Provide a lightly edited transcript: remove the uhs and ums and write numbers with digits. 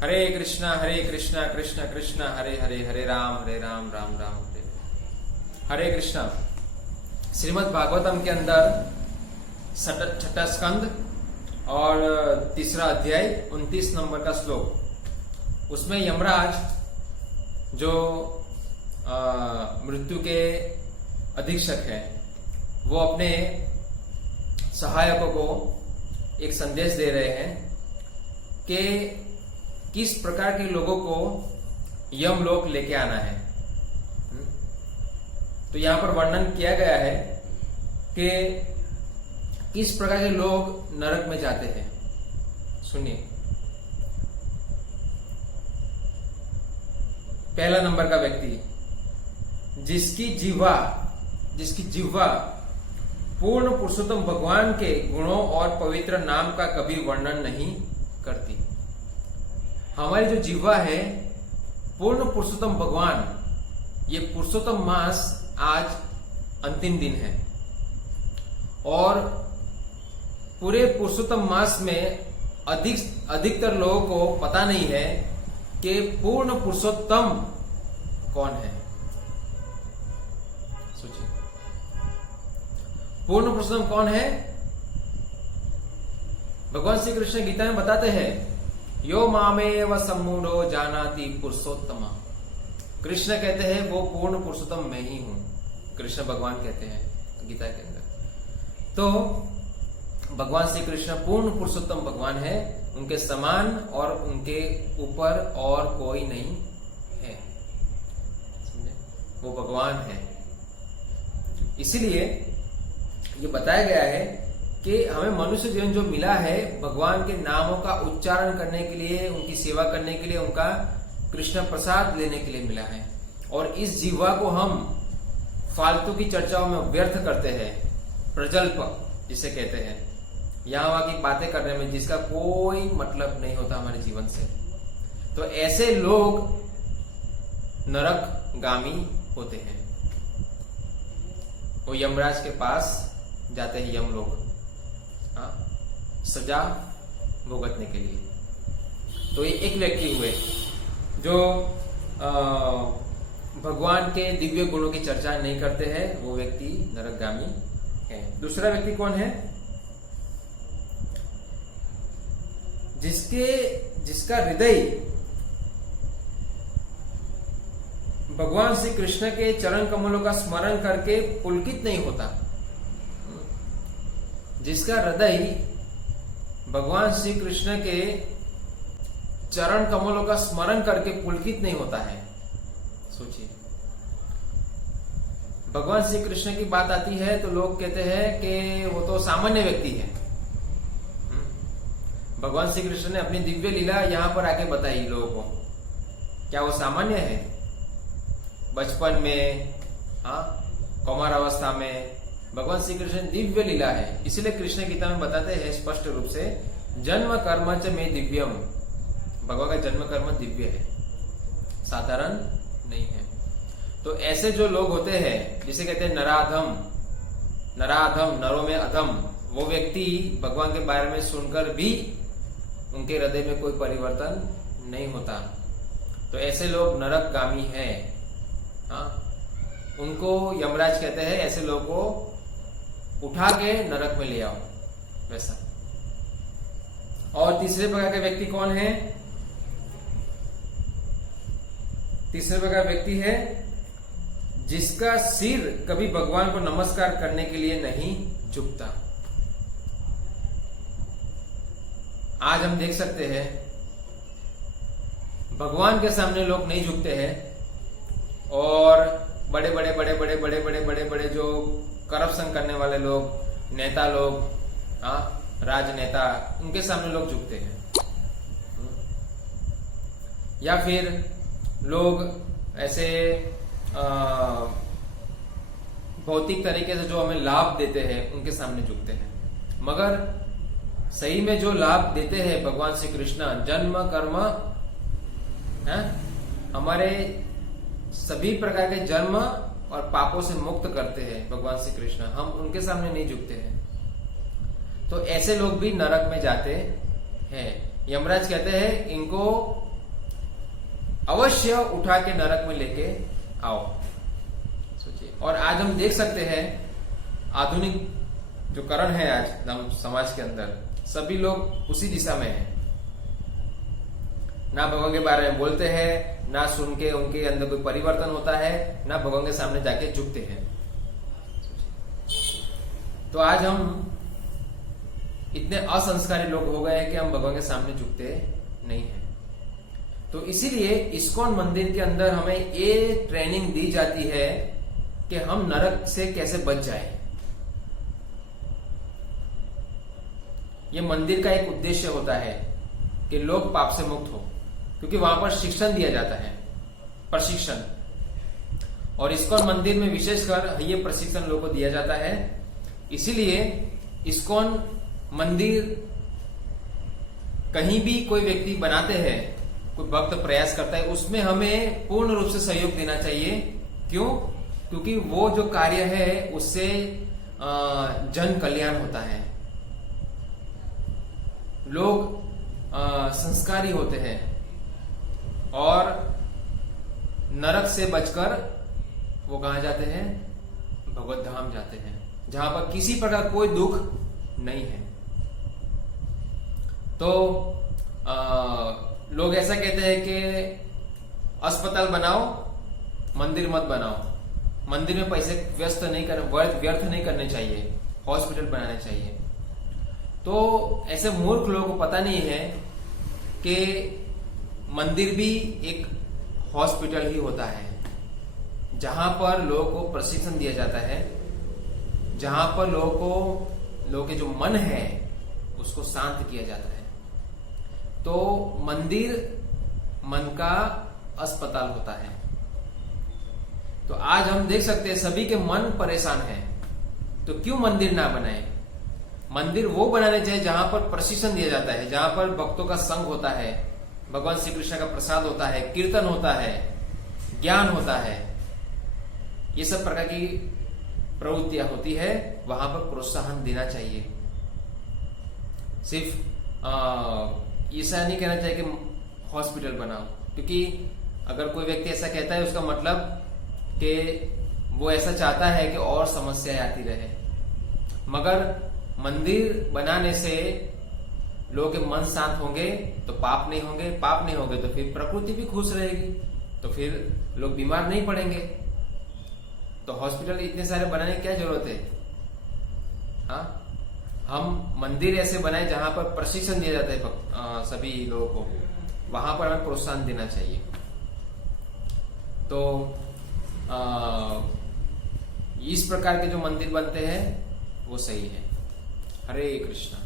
हरे कृष्णा कृष्ण कृष्ण हरे हरे, हरे राम राम राम हरे हरे कृष्णा। श्रीमद् भागवतम के अंदर छठा स्कंद और तीसरा अध्याय 29 नंबर का श्लोक, उसमें यमराज जो मृत्यु के अधीक्षक है वो अपने सहायकों को एक संदेश दे रहे हैं कि किस प्रकार के लोगों को यमलोक लेके आना है। तो यहां पर वर्णन किया गया है कि किस प्रकार के लोग नरक में जाते हैं। सुनिए, पहला नंबर का व्यक्ति जिसकी जिह्वा पूर्ण पुरुषोत्तम भगवान के गुणों और पवित्र नाम का कभी वर्णन नहीं करती। हमारी जो जिह्वा है पूर्ण पुरुषोत्तम भगवान, ये पुरुषोत्तम मास आज अंतिम दिन है और पूरे पुरुषोत्तम मास में अधिकतर लोगों को पता नहीं है कि पूर्ण पुरुषोत्तम कौन है। सोचिए, पूर्ण पुरुषोत्तम कौन है? भगवान श्री कृष्ण गीता में बताते हैं, यो मामेव सम्मूढ़ो जानाति पुरुषोत्तम। कृष्ण कहते हैं वो पूर्ण पुरुषोत्तम मैं ही हूं। कृष्ण भगवान कहते हैं गीता के अंदर। तो भगवान श्री कृष्ण पूर्ण पुरुषोत्तम भगवान है, उनके समान और उनके ऊपर और कोई नहीं है। समझे? वो भगवान है। इसीलिए ये बताया गया है कि हमें मनुष्य जीवन जो मिला है भगवान के नामों का उच्चारण करने के लिए, उनकी सेवा करने के लिए, उनका कृष्ण प्रसाद लेने के लिए मिला है। और इस जीवा को हम फालतू की चर्चाओं में व्यर्थ करते हैं, प्रजल्प जिसे कहते हैं, यहां वहां की बातें करने में जिसका कोई मतलब नहीं होता हमारे जीवन से। तो ऐसे लोग नरकगामी होते हैं। वो यमराज के पास जाते हैं, यमलोक सजा भुगतने के लिए। तो ये एक व्यक्ति हुए जो भगवान के दिव्य गुणों की चर्चा नहीं करते हैं, वो व्यक्ति नरकगामी है। दूसरा व्यक्ति कौन है? जिसका हृदय भगवान श्री कृष्ण के चरण कमलों का स्मरण करके पुलकित नहीं होता, जिसका हृदय भगवान श्री कृष्ण के चरण कमलों का स्मरण करके पुलकित नहीं होता है। सोचिए, भगवान श्री कृष्ण की बात आती है तो लोग कहते हैं कि वो तो सामान्य व्यक्ति है। भगवान श्री कृष्ण ने अपनी दिव्य लीला यहां पर आके बताई लोगों को, क्या वो सामान्य है? बचपन में, कौमार अवस्था में भगवान श्री कृष्ण दिव्य लीला है। इसलिए कृष्ण गीता में बताते हैं स्पष्ट रूप से, जन्म कर्म च में दिव्यम। भगवान का जन्म कर्म दिव्य है, साधारण नहीं है। तो ऐसे जो लोग होते हैं जिसे कहते हैं नराधम, नरों में अधम, वो व्यक्ति भगवान के बारे में सुनकर भी उनके हृदय में कोई परिवर्तन नहीं होता। तो ऐसे लोग नरकगामी हैं। उनको यमराज कहते हैं, ऐसे लोगों को उठा के नरक में ले आओ, वैसा। और तीसरे प्रकार के व्यक्ति कौन है? तीसरे प्रकार व्यक्ति है जिसका सिर कभी भगवान को नमस्कार करने के लिए नहीं झुकता। आज हम देख सकते हैं भगवान के सामने लोग नहीं झुकते हैं और बड़े बड़े जो करप्शन करने वाले लोग, नेता लोग, राजनेता, उनके सामने लोग झुकते हैं। या फिर लोग ऐसे भौतिक तरीके से जो हमें लाभ देते हैं उनके सामने झुकते हैं। मगर सही में जो लाभ देते हैं भगवान श्री कृष्ण, जन्म कर्म, हमारे सभी प्रकार के जन्म और पापों से मुक्त करते हैं भगवान श्री कृष्ण, हम उनके सामने नहीं झुकते हैं। तो ऐसे लोग भी नरक में जाते हैं। यमराज कहते हैं इनको अवश्य उठा के नरक में लेके आओ। सोचिए। और आज हम देख सकते हैं आधुनिक जो करण है आज हम समाज के अंदर, सभी लोग उसी दिशा में हैं। ना भगवान के बारे में बोलते हैं, ना सुन के उनके अंदर कोई परिवर्तन होता है, ना भगवान के सामने जाके झुकते हैं। तो आज हम इतने असंस्कारी लोग हो गए हैं कि हम भगवान के सामने झुकते नहीं हैं। तो इसीलिए इस्कॉन मंदिर के अंदर हमें ये ट्रेनिंग दी जाती है कि हम नरक से कैसे बच जाए। ये मंदिर का एक उद्देश्य होता है कि लोग पाप से मुक्त हो, क्योंकि वहां पर शिक्षण दिया जाता है, प्रशिक्षण। और इस्कॉन मंदिर में विशेषकर ये प्रशिक्षण लोगों को दिया जाता है। इसीलिए इस्कॉन मंदिर कहीं भी कोई व्यक्ति बनाते हैं, कोई भक्त प्रयास करता है, उसमें हमें पूर्ण रूप से सहयोग देना चाहिए। क्यों? क्योंकि वो जो कार्य है उससे जन कल्याण होता है, लोग संस्कारी होते हैं और नरक से बचकर वो कहां जाते हैं? भगवत धाम जाते हैं, जहां पर किसी प्रकार कोई दुख नहीं है। तो लोग ऐसा कहते हैं कि अस्पताल बनाओ, मंदिर मत बनाओ। मंदिर में पैसे व्यर्थ नहीं करने चाहिए, हॉस्पिटल बनाने चाहिए। तो ऐसे मूर्ख लोगों को पता नहीं है कि मंदिर भी एक हॉस्पिटल ही होता है, जहां पर लोगों को प्रशिक्षण दिया जाता है, जहां पर लोगों के जो मन है उसको शांत किया जाता है। तो मंदिर मन का अस्पताल होता है। तो आज हम देख सकते हैं सभी के मन परेशान हैं, तो क्यों मंदिर ना बनाए? मंदिर वो बनाने चाहिए जहां पर प्रशिक्षण दिया जाता है, जहां पर भक्तों का संग होता है, भगवान श्री कृष्ण का प्रसाद होता है, कीर्तन होता है, ज्ञान होता है, ये सब प्रकार की प्रवृत्तियां होती है, वहां पर प्रोत्साहन देना चाहिए। सिर्फ ऐसा नहीं कहना चाहिए कि हॉस्पिटल बनाओ, क्योंकि अगर कोई व्यक्ति ऐसा कहता है उसका मतलब कि वो ऐसा चाहता है कि और समस्याएं आती रहे। मगर मंदिर बनाने से लोगों के मन शांत होंगे तो पाप नहीं होंगे, पाप नहीं होंगे तो फिर प्रकृति भी खुश रहेगी, तो फिर लोग बीमार नहीं पड़ेंगे। तो हॉस्पिटल इतने सारे बनाने की क्या जरूरत है? हाँ, हम मंदिर ऐसे बनाए जहां पर प्रशिक्षण दिया जाता है सभी लोगों को, वहां पर हमें प्रोत्साहन देना चाहिए। तो इस प्रकार के जो मंदिर बनते हैं वो सही है। हरे कृष्णा।